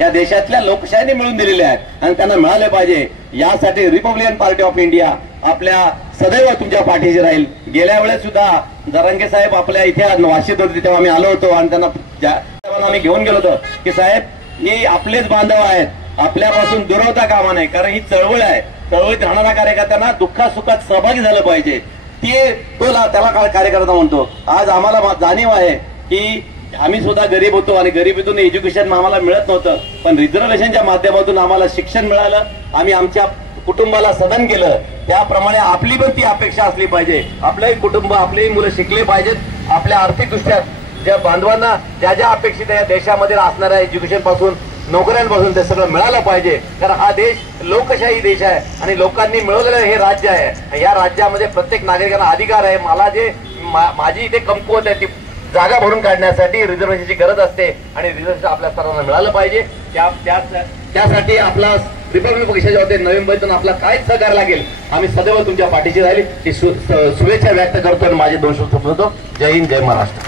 या देशातल्या लोकशाहीने मिळवून दिलेले आहेत आणि त्यांना मिळाले पाहिजे। यासाठी रिपब्लिकन पार्टी ऑफ इंडिया आपल्या सदैव तुमच्या पाठीशी राहील। गेल्या वेळेस सुद्धा जरांगे साहेब आपल्या इथे वाशीत होते तेव्हा आम्ही आलो होतो आणि त्यांना आम्ही घेऊन गेलो होतो की साहेब हे आपलेच बांधव आहेत, आपल्यापासून दुरावता कामा नाही, कारण ही चळवळ आहे। चळवळीत राहणाऱ्या कार्यकर्त्यांना दुःखात सुखात सहभागी झालं पाहिजे, त्याला कार्यकर्ता म्हणतो। आज आम्हाला जाणीव आहे की आम्ही सुद्धा गरीब होतो आणि गरिबीतून एज्युकेशन आम्हाला मिळत नव्हतं, पण रिझर्वेशनच्या माध्यमातून आम्हाला शिक्षण मिळालं, आम्ही आमच्या कुटुंबाला सदन केलं। त्याप्रमाणे आपली पण ती अपेक्षा असली पाहिजे, आपलंही कुटुंब आपलेही मुलं शिकले पाहिजेत। आपल्या आर्थिकदृष्ट्या ज्या बांधवांना ज्या ज्या अपेक्षित आहे देशामध्ये असणाऱ्या एज्युकेशन पासून नोकऱ्यांपासून ते सगळं मिळालं पाहिजे, कारण हा देश लोकशाही देश आहे आणि लोकांनी मिळवलेलं हे राज्य आहे। या राज्यामध्ये प्रत्येक नागरिकांना अधिकार आहे। मला जे माझी इथे कमकुवत आहे ती जागा भरून काढण्यासाठी रिझर्वेशनची गरज असते आणि रिझर्वेशन आपल्या सर्वांना मिळालं पाहिजे। त्यासाठी आपला रिपब्लिक पक्षाच्या वतीने नवी मुंबईतून आपला काय सहकार्य लागेल आम्ही सदैव तुमच्या पाठीशी राहील ही शुभेच्छा व्यक्त करतो आणि माझे 2 शब्द संपवतो। जय हिंद, जय महाराष्ट्र।